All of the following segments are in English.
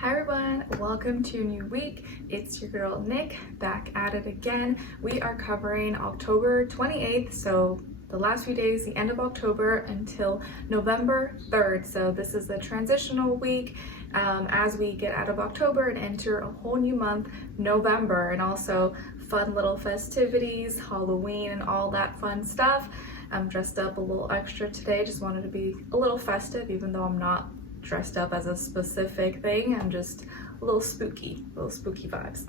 Hi everyone, welcome to a new week. It's your girl Nick back at it again. We are covering October 28th, so the last few days, the end of October until November 3rd. So this is the transitional week as we get out of October and enter a whole new month, November, and also fun little festivities, Halloween and all that fun stuff. I'm dressed up a little extra today, just wanted to be a little festive even though I'm not dressed up as a specific thing. I'm just a little spooky vibes.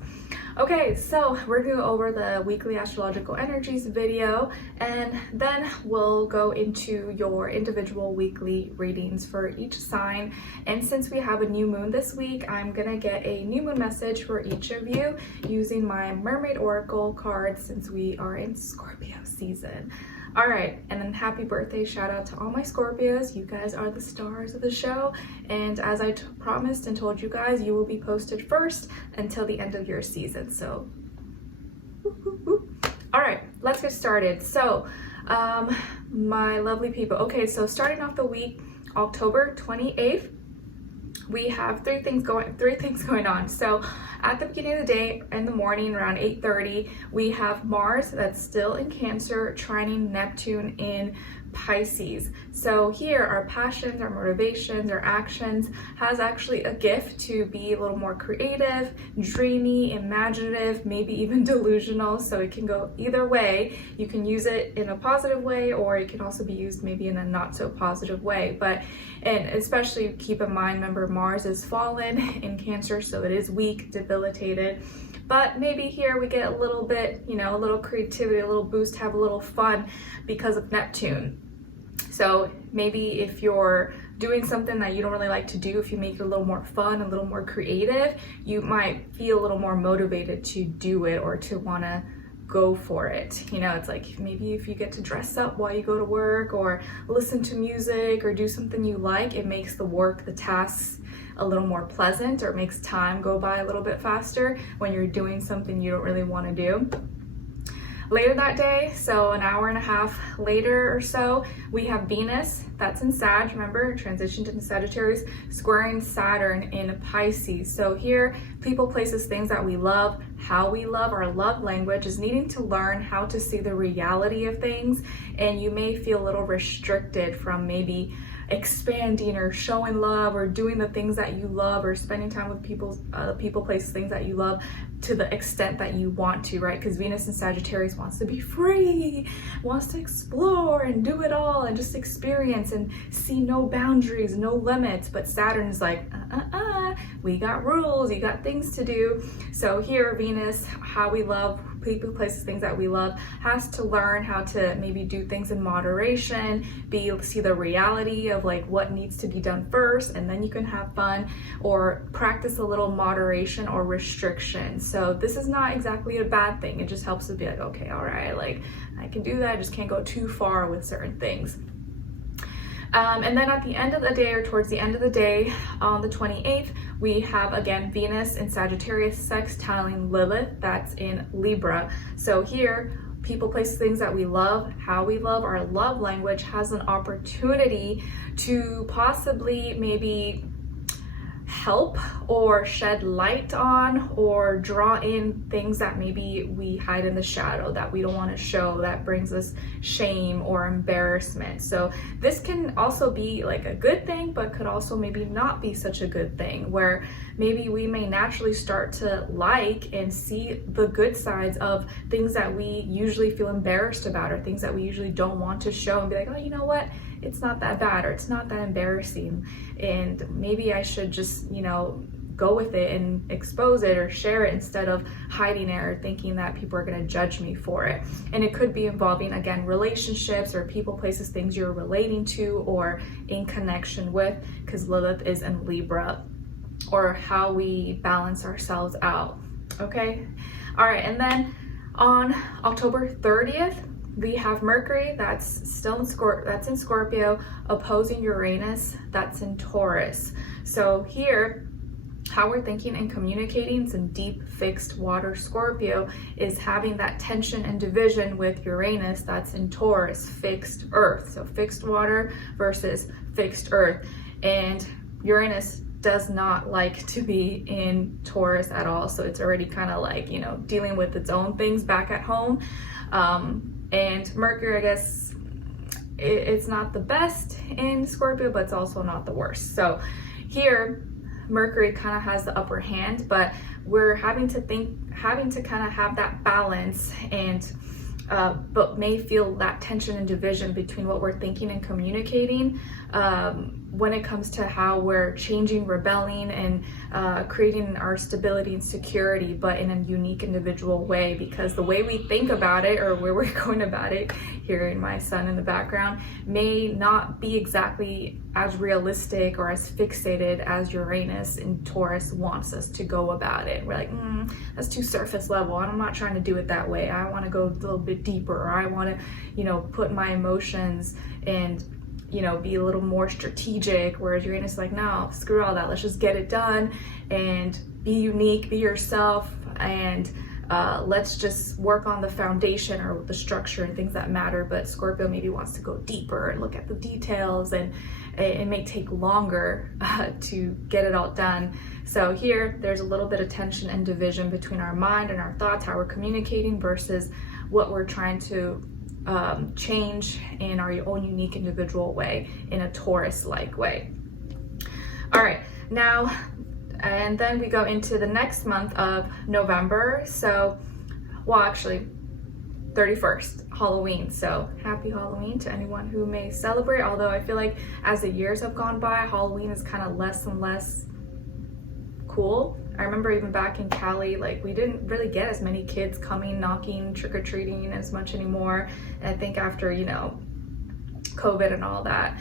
Okay, so we're gonna go over the weekly astrological energies video, and then we'll go into your individual weekly readings for each sign. And since we have a new moon this week, I'm gonna get a new moon message for each of you using my Mermaid Oracle card since we are in Scorpio season. All right, and then happy birthday shout out to all my Scorpios. You guys are the stars of the show, and as I promised and told you guys, you will be posted first until the end of your season. So all right, let's get started. So my lovely people, okay, so starting off the week, October 28th, we have three things going on. So at the beginning of the day, in the morning around 8:30, we have Mars that's still in Cancer trining Neptune in Pisces. So here our passions, our motivations, our actions has actually a gift to be a little more creative, dreamy, imaginative, maybe even delusional. So it can go either way. You can use it in a positive way, or it can also be used maybe in a not so positive way. And especially keep in mind, remember Mars is fallen in Cancer, so it is weak, debilitated. But maybe here we get a little bit, a little creativity, a little boost, have a little fun because of Neptune. So maybe if you're doing something that you don't really like to do, if you make it a little more fun, a little more creative, you might feel a little more motivated to do it or to want to go for it. It's like maybe if you get to dress up while you go to work or listen to music or do something you like, it makes the tasks a little more pleasant, or it makes time go by a little bit faster when you're doing something you don't really want to do. Later that day, so an hour and a half later or so, we have Venus, that's in Sag, remember, transitioned into Sagittarius, squaring Saturn in Pisces. So here, people, places, things that we love, how we love, our love language is needing to learn how to see the reality of things, and you may feel a little restricted from maybe expanding or showing love or doing the things that you love or spending time with people, places, things that you love to the extent that you want to, right? Because Venus in Sagittarius wants to be free, wants to explore and do it all and just experience and see no boundaries, no limits. But Saturn's like, we got rules, you got things to do. So here, Venus, how we love, people, places, things that we love, has to learn how to maybe do things in moderation, see the reality of like what needs to be done first, and then you can have fun, or practice a little moderation or restriction. So this is not exactly a bad thing. It just helps to be like, okay, all right, like I can do that, I just can't go too far with certain things. And then at the end of the day, or towards the end of the day, on the 28th, we have again Venus in Sagittarius sextiling Lilith, that's in Libra. So here, people, places, things that we love, how we love, our love language has an opportunity to possibly maybe help or shed light on or draw in things that maybe we hide in the shadow, that we don't want to show, that brings us shame or embarrassment. So this can also be like a good thing, but could also maybe not be such a good thing, where maybe we may naturally start to like and see the good sides of things that we usually feel embarrassed about, or things that we usually don't want to show, and be like, oh, you know what? It's not that bad, or it's not that embarrassing, and maybe I should just, go with it and expose it or share it instead of hiding it or thinking that people are going to judge me for it. And it could be involving, again, relationships or people, places, things you're relating to or in connection with, because Lilith is in Libra, or how we balance ourselves out. Okay, all right, and then on October 30th, we have Mercury, that's still in Scorpio, opposing Uranus, that's in Taurus. So here, how we're thinking and communicating, some deep fixed water Scorpio, is having that tension and division with Uranus, that's in Taurus, fixed earth. So fixed water versus fixed earth. And Uranus does not like to be in Taurus at all. So it's already kind of like, you know, dealing with its own things back at home. And Mercury, I guess, it's not the best in Scorpio, but it's also not the worst. So here, Mercury kind of has the upper hand, but we're having to kind of have that balance, and but may feel that tension and division between what we're thinking and communicating when it comes to how we're changing, rebelling, and creating our stability and security, but in a unique individual way, because the way we think about it, or where we're going about it, hearing my son in the background, may not be exactly as realistic or as fixated as Uranus in Taurus wants us to go about it. We're like, that's too surface level. I'm not trying to do it that way. I want to go a little bit deeper, or I want to, you know, put my emotions and, you know, be a little more strategic. Whereas Uranus is like, no, screw all that. Let's just get it done and be unique, be yourself, and let's just work on the foundation or the structure and things that matter. But Scorpio maybe wants to go deeper and look at the details, and it may take longer to get it all done. So here, there's a little bit of tension and division between our mind and our thoughts, how we're communicating versus what we're trying to change in our own unique individual way, in a Taurus-like way. All right, now, and then we go into the next month of November. So, well, actually, 31st, Halloween. So happy Halloween to anyone who may celebrate. Although I feel like as the years have gone by, Halloween is kind of less and less cool. I remember even back in Cali, like, we didn't really get as many kids coming, knocking, trick-or-treating as much anymore. And I think after, you know, COVID and all that,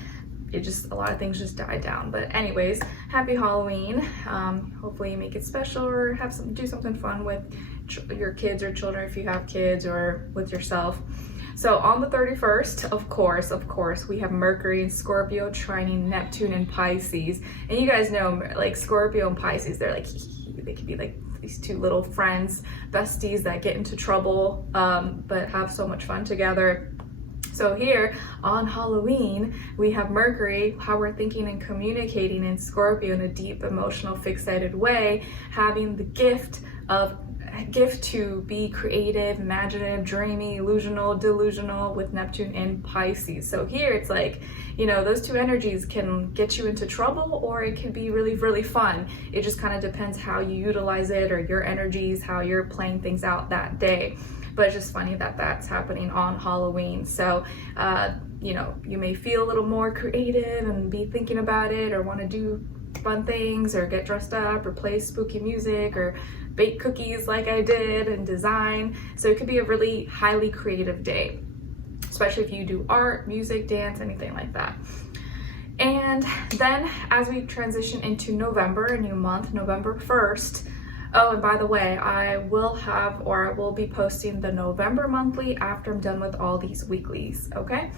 it just, a lot of things just died down. But anyways, happy Halloween. Hopefully you make it special, or do something fun with your kids or children if you have kids, or with yourself. So on the 31st, of course, we have Mercury in Scorpio trining Neptune in Pisces. And you guys know, like, Scorpio and Pisces, they're like, they could be like these two little friends, besties that get into trouble, but have so much fun together. So here on Halloween, we have Mercury, how we're thinking and communicating in Scorpio in a deep, emotional, fixated way, having the gift to be creative, imaginative, dreamy, illusional, delusional with Neptune in Pisces. So here it's like, you know, those two energies can get you into trouble, or it can be really, really fun. It just kind of depends how you utilize it, or your energies, how you're playing things out that day. But it's just funny that that's happening on Halloween. So, you know, you may feel a little more creative and be thinking about it, or want to do fun things, or get dressed up, or play spooky music, or bake cookies like I did, and design. So it could be a really highly creative day, especially if you do art, music, dance, anything like that. And then as we transition into November, a new month, November 1st, oh, and by the way, I will be posting the November monthly after I'm done with all these weeklies, okay?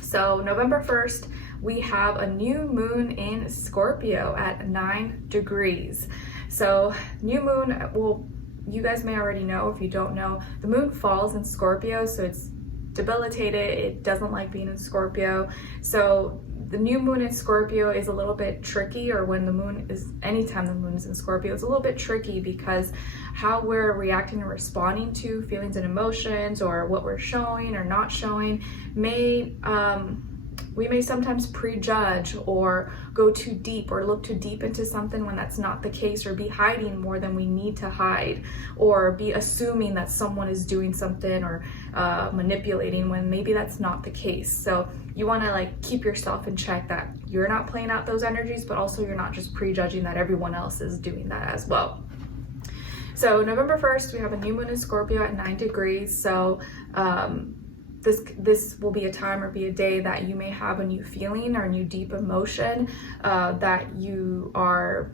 So November 1st, we have a new moon in Scorpio at 9 degrees. So new moon, well, you guys may already know. If you don't know, the moon falls in Scorpio, so it's debilitated. It doesn't like being in Scorpio. So the new moon in Scorpio is a little bit tricky, or anytime the moon is in Scorpio, it's a little bit tricky, because how we're reacting and responding to feelings and emotions, or what we're showing or not showing, we may sometimes prejudge, or go too deep, or look too deep into something when that's not the case, or be hiding more than we need to hide, or be assuming that someone is doing something, or manipulating when maybe that's not the case. So you want to, like, keep yourself in check, that you're not playing out those energies, but also you're not just prejudging that everyone else is doing that as well. So November 1st, we have a new moon in Scorpio at 9 degrees. So this will be a time, or be a day, that you may have a new feeling or a new deep emotion that you are,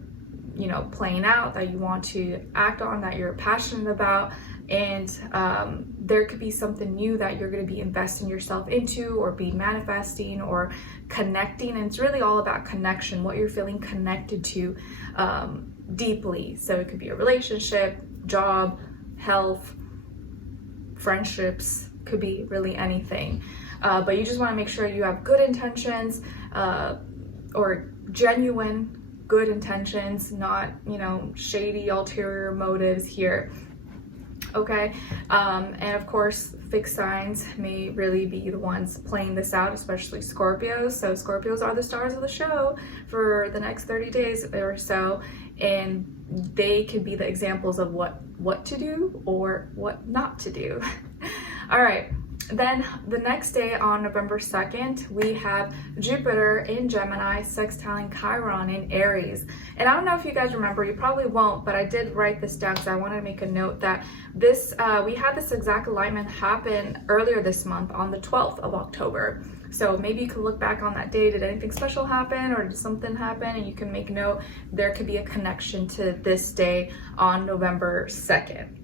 you know, playing out, that you want to act on, that you're passionate about. And there could be something new that you're going to be investing yourself into, or be manifesting, or connecting. And it's really all about connection, what you're feeling connected to deeply. So it could be a relationship, job, health, friendships, could be really anything. But you just want to make sure you have good intentions, or genuine good intentions, not, you know, shady ulterior motives here. Okay, and of course, fixed signs may really be the ones playing this out, especially Scorpios. So Scorpios are the stars of the show for the next 30 days or so, and they could be the examples of what to do or what not to do. All right. Then the next day on November 2nd, we have Jupiter in Gemini sextiling Chiron in Aries. And I don't know if you guys remember, you probably won't, but I did write this down because I wanted to make a note that this we had this exact alignment happen earlier this month on the 12th of October. So maybe you could look back on that day. Did anything special happen or did something happen? And you can make note there could be a connection to this day on November 2nd.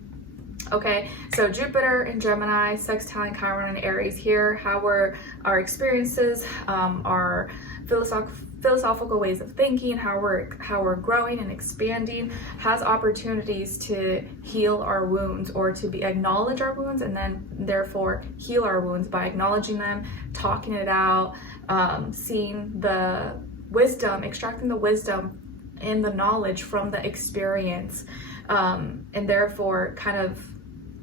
Okay, so Jupiter in Gemini, sextiling Chiron in Aries here. How were our experiences, our philosophical ways of thinking, how we're growing and expanding, has opportunities to heal our wounds or to acknowledge our wounds, and then therefore heal our wounds by acknowledging them, talking it out, seeing the wisdom, extracting the wisdom and the knowledge from the experience, and therefore kind of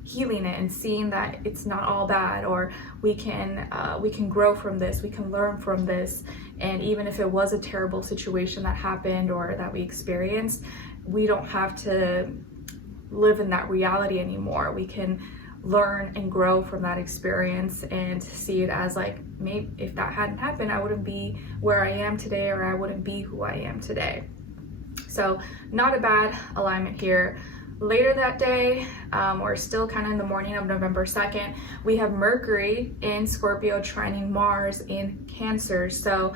healing it and seeing that it's not all bad, or we can grow from this, we can learn from this. And even if it was a terrible situation that happened or that we experienced, we don't have to live in that reality anymore. We can learn and grow from that experience and see it as like, maybe if that hadn't happened, I wouldn't be where I am today, or I wouldn't be who I am today. So not a bad alignment here. Later that day, or still kind of in the morning of November 2nd, we have Mercury in Scorpio trining Mars in Cancer. So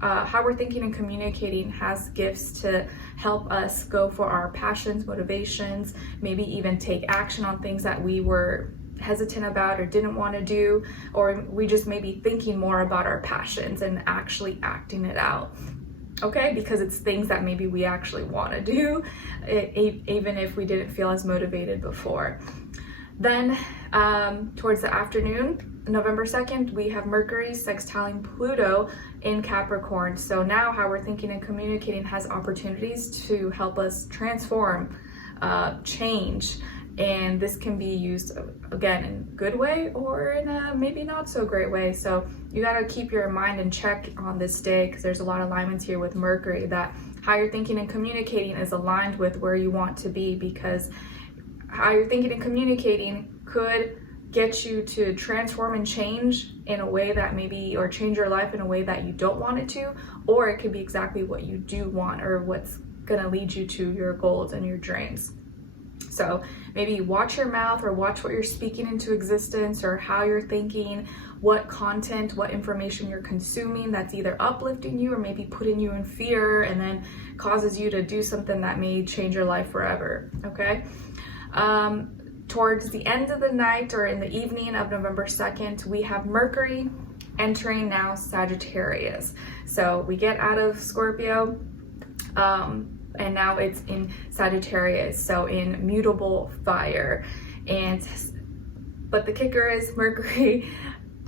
how we're thinking and communicating has gifts to help us go for our passions, motivations, maybe even take action on things that we were hesitant about or didn't want to do, or we just may be thinking more about our passions and actually acting it out. Okay, because it's things that maybe we actually want to do, even if we didn't feel as motivated before. Then towards the afternoon, November 2nd, we have Mercury sextiling Pluto in Capricorn. So now how we're thinking and communicating has opportunities to help us transform, change. And this can be used, again, in a good way or in a maybe not so great way. So you got to keep your mind in check on this day, because there's a lot of alignments here with Mercury, that how you're thinking and communicating is aligned with where you want to be, because how you're thinking and communicating could get you to transform and change in a way that maybe, or change your life in a way that you don't want it to, or it could be exactly what you do want, or what's going to lead you to your goals and your dreams. So maybe watch your mouth, or watch what you're speaking into existence, or how you're thinking, what content, what information you're consuming that's either uplifting you or maybe putting you in fear and then causes you to do something that may change your life forever. Okay. Towards the end of the night, or in the evening of November 2nd, we have Mercury entering now Sagittarius. So we get out of Scorpio, and now it's in Sagittarius, so in mutable fire. But the kicker is Mercury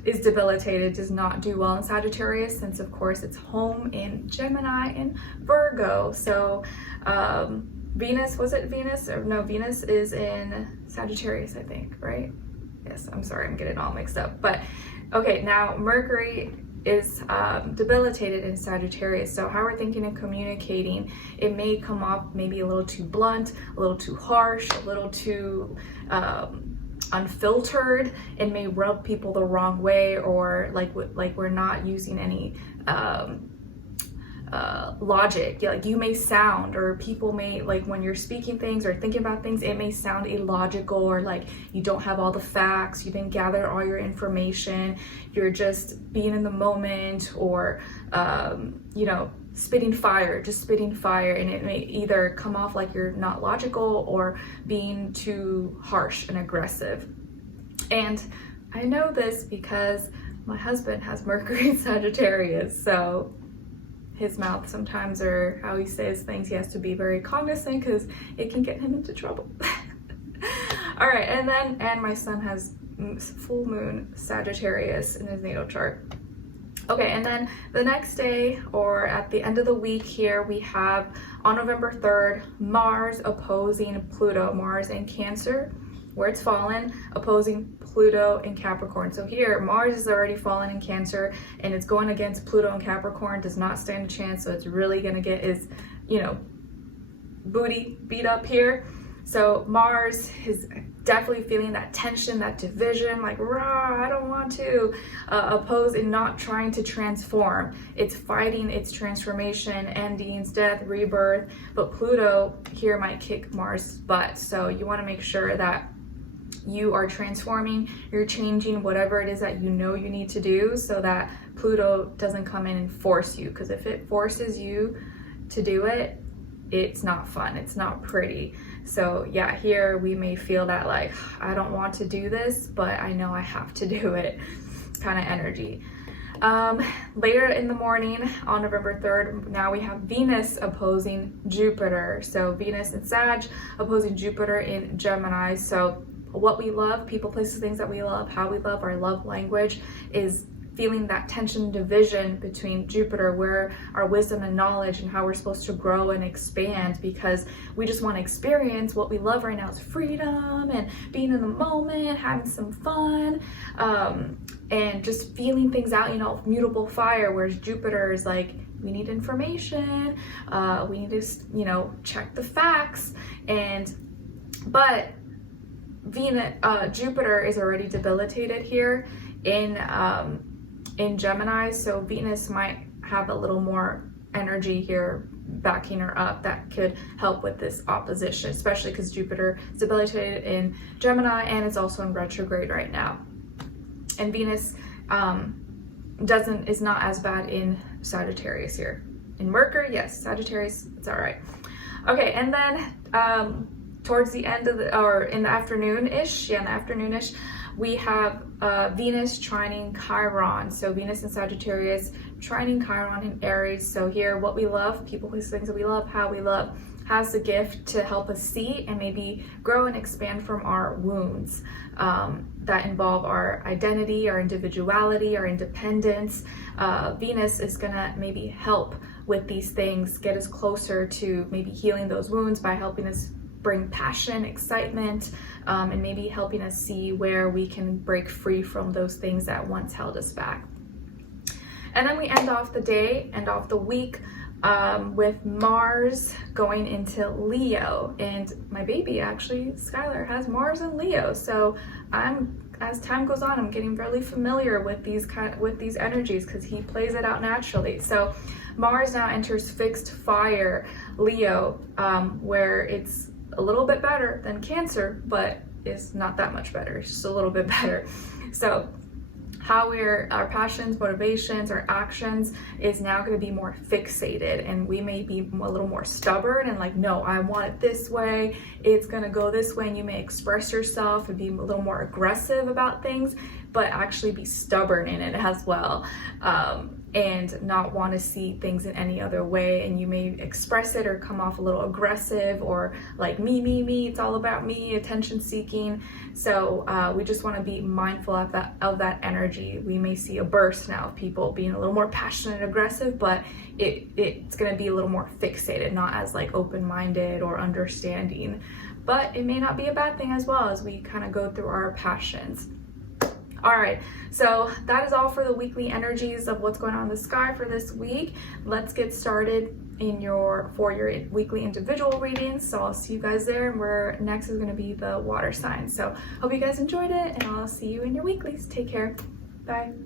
is debilitated, does not do well in Sagittarius, since of course it's home in Gemini and Virgo. So Venus, was it Venus? Or no, Venus is in Sagittarius, I think, right? Yes, I'm sorry, I'm getting all mixed up. But okay, now Mercury is debilitated in Sagittarius. So how we're thinking and communicating, it may come off maybe a little too blunt, a little too harsh, a little too unfiltered, and may rub people the wrong way, or like we're not using any logic. Like you may sound, or people may, like when you're speaking things or thinking about things, it may sound illogical, or like you don't have all the facts, you didn't gather all your information, you're just being in the moment, or spitting fire, and it may either come off like you're not logical or being too harsh and aggressive. And I know this because my husband has Mercury in Sagittarius, so his mouth sometimes, or how he says things, he has to be very cognizant because it can get him into trouble. All right, and my son has full moon Sagittarius in his natal chart. Okay, and then the next day, or at the end of the week here, we have on November 3rd, Mars opposing Pluto, Mars in Cancer, where it's fallen, opposing Pluto in Capricorn. So here, Mars is already fallen in Cancer, and it's going against Pluto in Capricorn, does not stand a chance, so it's really gonna get his, booty beat up here. So Mars is definitely feeling that tension, that division, like, rah, I don't want to oppose and not trying to transform. It's fighting its transformation, endings, death, rebirth, but Pluto here might kick Mars' butt. So you want to make sure that you are transforming, you're changing whatever it is that you know you need to do, so that Pluto doesn't come in and force you, because if it forces you to do it, it's not fun, it's not pretty. So yeah, here we may feel that like, I don't want to do this, but I know I have to do it kind of energy. Later in the morning on November 3rd, now we have Venus opposing Jupiter. So Venus in Sag opposing Jupiter in Gemini. So what we love, people, places, things that we love, how we love, our love language is feeling that tension, division between Jupiter, where our wisdom and knowledge and how we're supposed to grow and expand, because we just want to experience what we love right now is freedom and being in the moment, having some fun, and just feeling things out, mutable fire, whereas Jupiter is like, we need information, we need to, check the facts, but Jupiter is already debilitated here in Gemini, so Venus might have a little more energy here backing her up that could help with this opposition, especially because Jupiter is debilitated in Gemini and it's also in retrograde right now. And Venus is not as bad in Sagittarius here. In Mercury, yes, Sagittarius, it's all right. Okay, and then towards the end of in the afternoon-ish, we have Venus trining Chiron. So Venus in Sagittarius trining Chiron in Aries. So here, what we love, people, places, things that we love, how we love, has the gift to help us see and maybe grow and expand from our wounds that involve our identity, our individuality, our independence. Venus is gonna maybe help with these things, get us closer to maybe healing those wounds by helping us bring passion, excitement, and maybe helping us see where we can break free from those things that once held us back. And then we end off the day, end off the week with Mars going into Leo. And my baby, actually, Skylar, has Mars in Leo. So as time goes on, I'm getting really familiar with these energies because he plays it out naturally. So Mars now enters fixed fire Leo, where it's a little bit better than Cancer, but it's not that much better. It's just a little bit better. So how our passions, motivations, our actions is now going to be more fixated, and we may be a little more stubborn and like, no, I want it this way, it's going to go this way. And you may express yourself and be a little more aggressive about things, but actually be stubborn in it as well, and not want to see things in any other way. And you may express it or come off a little aggressive or like me, it's all about me, attention seeking. So we just want to be mindful of that energy. We may see a burst now of people being a little more passionate and aggressive, but it's going to be a little more fixated, not as like open-minded or understanding. But it may not be a bad thing as well, as we kind of go through our passions. All right, so that is all for the weekly energies of what's going on in the sky for this week. Let's get started for your weekly individual readings. So I'll see you guys there, and where next is going to be the water signs. So hope you guys enjoyed it, and I'll see you in your weeklies. Take care. Bye.